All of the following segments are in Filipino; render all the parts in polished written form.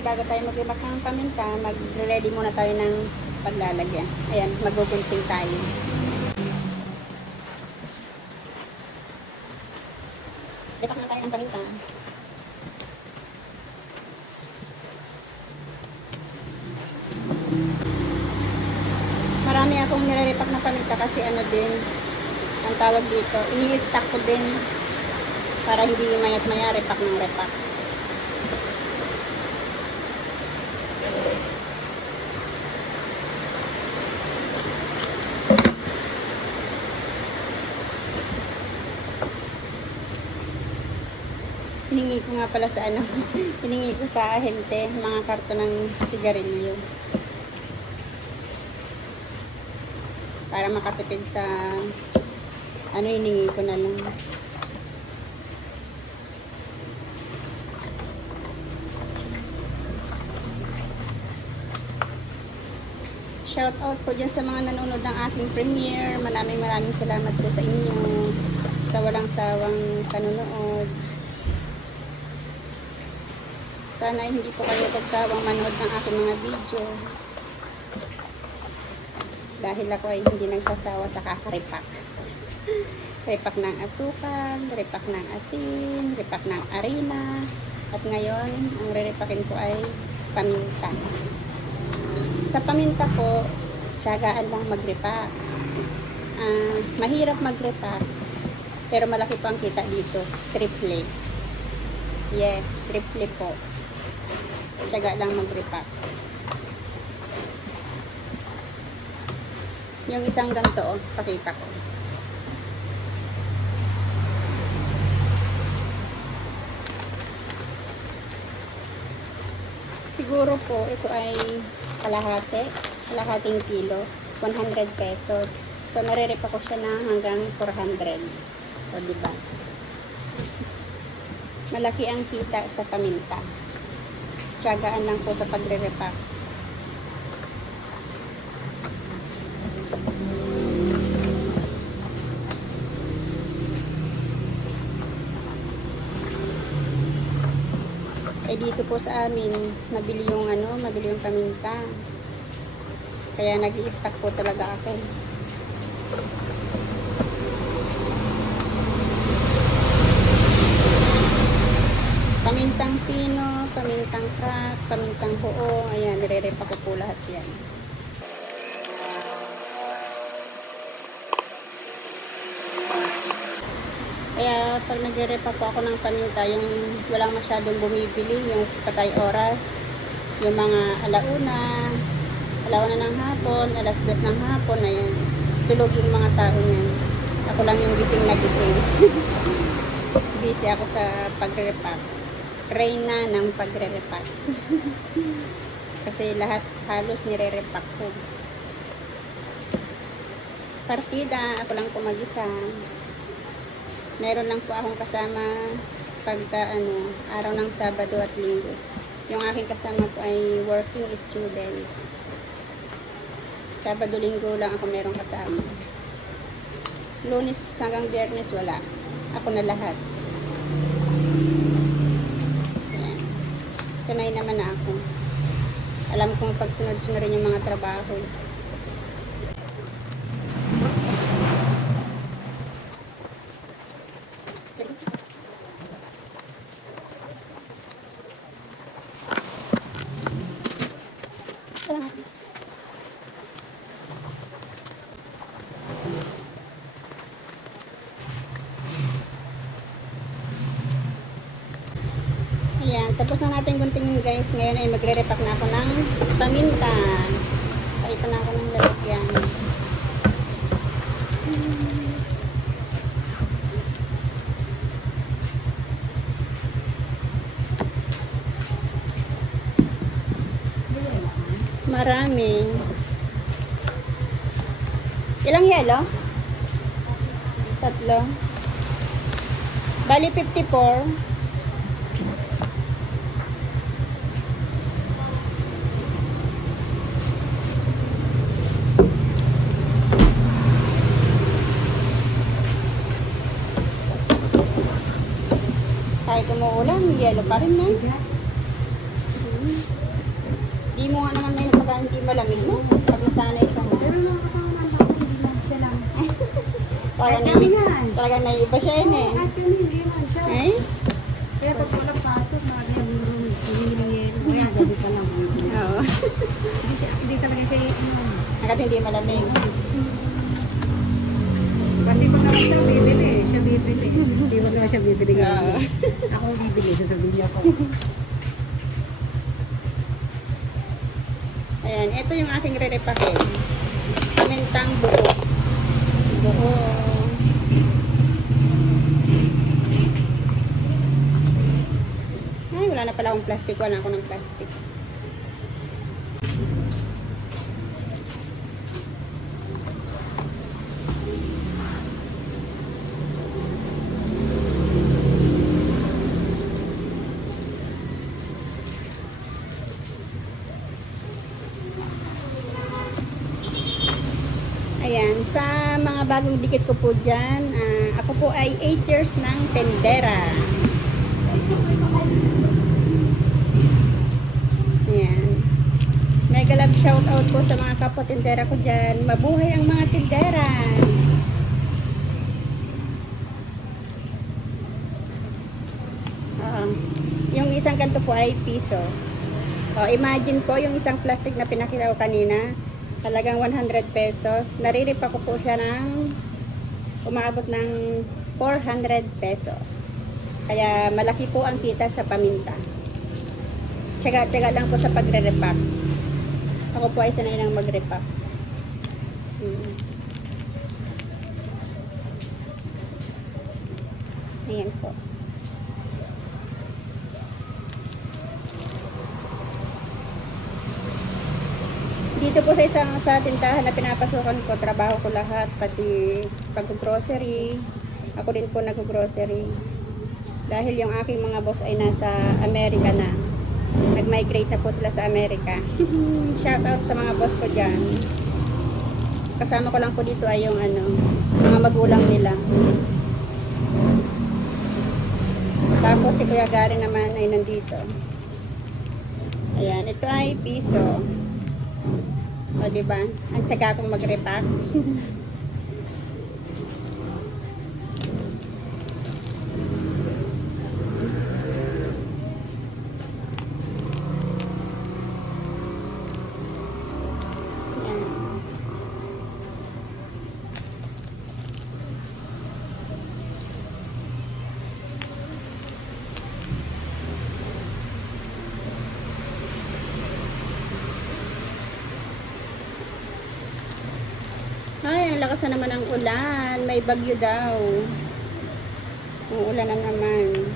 bago tayo mag-repack ng paminta, mag-ready muna tayo ng paglalagyan. Ayan, mag-gunting tayo. Repack na tayo ng paminta. Marami akong nire-repack na paminta kasi ano din, ang tawag dito, ini-stack ko din para hindi mayat maya repack ng repack. Hiningi ko nga pala sa ano, hiningi ko sa ahente, mga karton ng sigarilyo. Para makatipid sa, ano, hiningi ko na lang. Shout out po dyan sa mga nanonood ng aking premiere. Maraming salamat po sa inyo sa walang sawang panonood. Sana hindi po kayo pagsawang manood ng aking mga video. Dahil ako ay hindi nagsasawa sa kakarepack. Repack ng asukal, repack ng asin, repack ng arena. At ngayon, ang re-repackin ko ay paminta. Sa paminta po, tiyagaan lang mag-repack. Mahirap mag-repack. Pero malaki po ang kita dito. Triple. Yes, triple po. Tiyaga lang mag-repack. Yung isang ganito, oh, pakita ko. Siguro po, ito ay kalahating kilo, 100 pesos. So, nare-repack ko siya na hanggang 400. O, diba? Malaki ang kita sa paminta. Tiyagaan lang po sa pagre-repack. Eh dito po sa amin, mabili yung paminta. Kaya nag-i-stack po talaga ako. Pamintang pino, pamintang crack, pamintang buo. Ayan, nire-repack ko po lahat yan. Kaya pag nagre-repack po ako ng paminta, yung walang masyadong bumibili, yung patay oras, yung mga alauna ng hapon, alas 2 ng hapon, ayan, tulog yung mga tao niyan. Ako lang yung gising na gising. Busy ako sa pagre-repack. Reyna ng pagre-repack. Kasi lahat halos nire-repack ko. Partida, ako lang po mag-isa. Meron lang po akong kasama pagka araw ng Sabado at Linggo. Yung aking kasama po ay working student. Sabado, Linggo lang ako merong kasama. Lunes hanggang Biyernes wala. Ako na lahat. Sanay naman na ako. Alam kong pag sunod-sunod rin yung mga trabaho. Salamat. Ayan, tapos na natin guntingin guys. Ngayon ay magre-repack na ako ng paminta. Paipan na ako ng lalagyan. Marami. Ilang yelo? 3. Bali 54. Kahit umuulan, yelo pa rin na. mo nga naman may pagka hindi malamig mo. Pag nasanay ka mo. Pero mga kasama namin ako, hindi lang siya lang. Talagang naiiba siya yun eh. At yun, hindi lang siya. Ay? Kaya pag walang pasok, hinihiling. Kaya gabi pa lang. Oo. Hindi talaga siya iinom. Hanggat hindi malamig. Kasi pag naman siya bibili, siya bibili. Hindi mo naman siya bibili. Oo. Ako bibili, sasabihin niya ako. Ayan, ito yung aking re-repakin. Pamintang buo. Buo. Ay, wala na pala akong plastic. Wala ako ng plastic. Ayan, sa mga bagong dikit ko po dyan, ako po ay 8 years ng tendera. Ayan. Mega love shout out po sa mga kapwa tendera ko dyan. Mabuhay ang mga tendera. Yung isang kanto po ay piso. Imagine po yung isang plastic na pinakita ko kanina. Talagang 100 pesos. Nariripa ko po siya ng umaabot ng 400 pesos. Kaya malaki po ang kita sa paminta. Tiyaga lang po sa pagre-repack. Ako po ay sanay lang mag-repack. Ayan po. Dito po sa tindahan na pinapasukan ko, trabaho ko lahat, pati pag-grocery. Ako din po nag-grocery. Dahil yung aking mga boss ay nasa Amerika na. Nag-migrate na po sila sa Amerika. Shout out sa mga boss ko dyan. Kasama ko lang po dito ay yung mga magulang nila. Tapos si Kuya Gary naman ay nandito. Ayan, ito ay piso. O, diba? Ang tsaga akong mag-repack. Yan. Ay, ang lakas na naman ang ulan. May bagyo daw. Uulan na naman.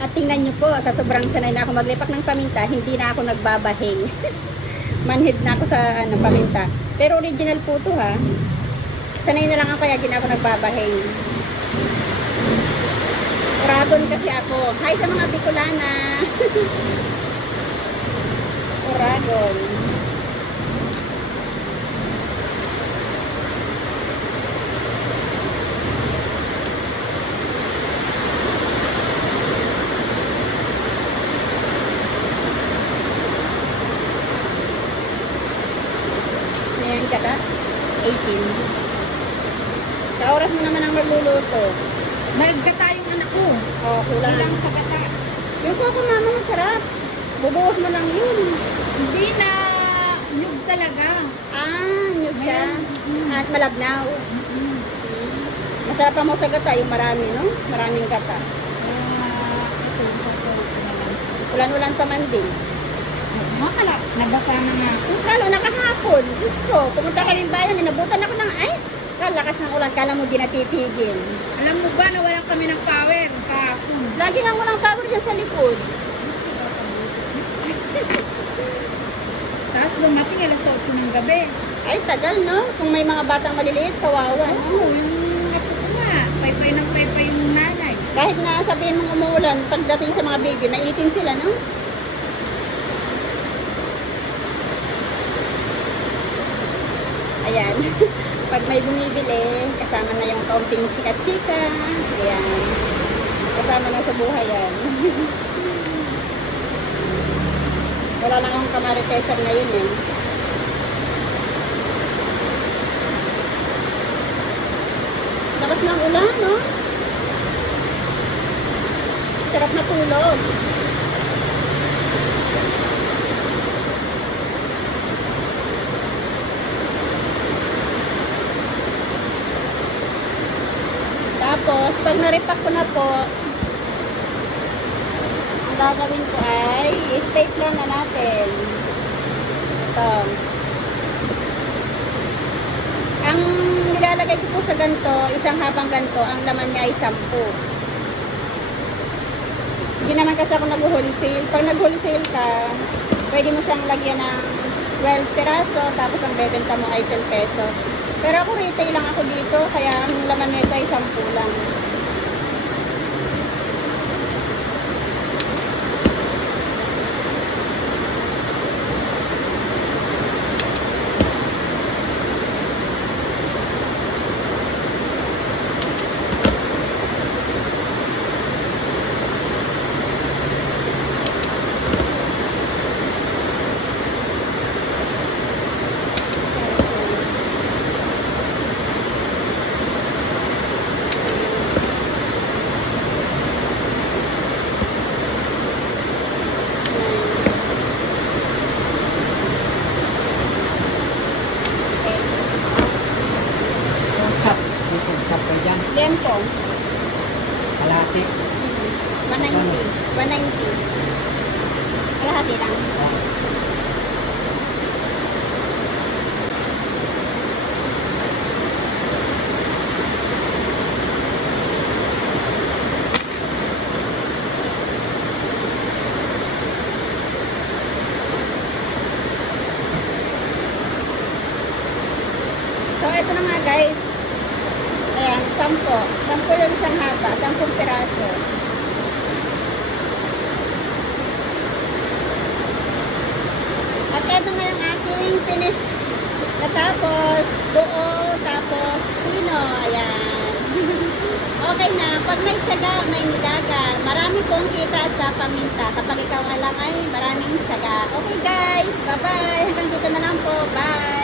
At tingnan nyo po, sa sobrang sanay na ako magrepack ng paminta, hindi na ako nagbabahing. Manhid na ako sa paminta. Pero original po to ha. Sanay na lang ako kaya di na ako nagbabahing. Uragon kasi ako. Hi sa mga Bicolana. Uragon. Ayan ka ta? 18. Sa oras mo naman ang magluluto. Maragkata yung anak ko. Oh, kulang. Kulang sa gata. Yung coco mama masarap. Bubuhos mo lang yun. Hindi na nyug talaga. Nyug siya. At malabnaw. Masarap pa mo sa gata, yung marami, no? Maraming gata. Ulan-ulan pa man din. Makalap, nabasa na nga ako. Lalo nakahapon. Diyos ko, pumunta kami bayan, ninabutan ako ng kalakas ng ulan, kala mo di natitigil. Alam mo ba na wala kami ng power kahapon? Lagi nga walang power dyan sa likod. Tapos dumating alas 8 ng gabi. Ay, tagal, no? Kung may mga batang maliliit, kawawa. Oo, yung apo ko nga. Paypay ng paypay yung nanay. Kahit na sabihin mong umuulan, pagdating sa mga baby, maiitim sila, no? Ayan. Pag may bumibili, kasama na yung kaunting chika-chika. Ayan. kasama na sa buhay yan. Wala na akong kamaritesan ngayon eh. Lakas ng ulan, no? Sarap na tulog. Tapos, pag na-repack ko na po, ang gagawin ko ay i-stapler na natin. Ito. Ang nilalagay ko po sa ganito, isang habang ganito, ang laman niya ay 10. Hindi naman kasi ako nag-wholesale. Pag nag-wholesale ka, pwede mo siyang lagyan ng 12 piraso, tapos ang bebenta mo ay 10 pesos. Pero ako retail lang ako dito, kaya ang laman nito ay 10 lang. Cup. Yung cup ko dyan. Lempo, Kalahati. 190. 190. Kalahati lang. So, ito na nga guys. Ayan, 10. 10 yung isang haba. 10 piraso. At ito na yung aking finish. Tapos, buo, tapos, pino. Ayan. Okay na. Pag may tiyaga, may nilaga. Marami pong kita sa paminta. Kapag ikaw alam ay maraming tiyaga. Okay guys. Bye-bye. Hanggang dito na lang po. Bye.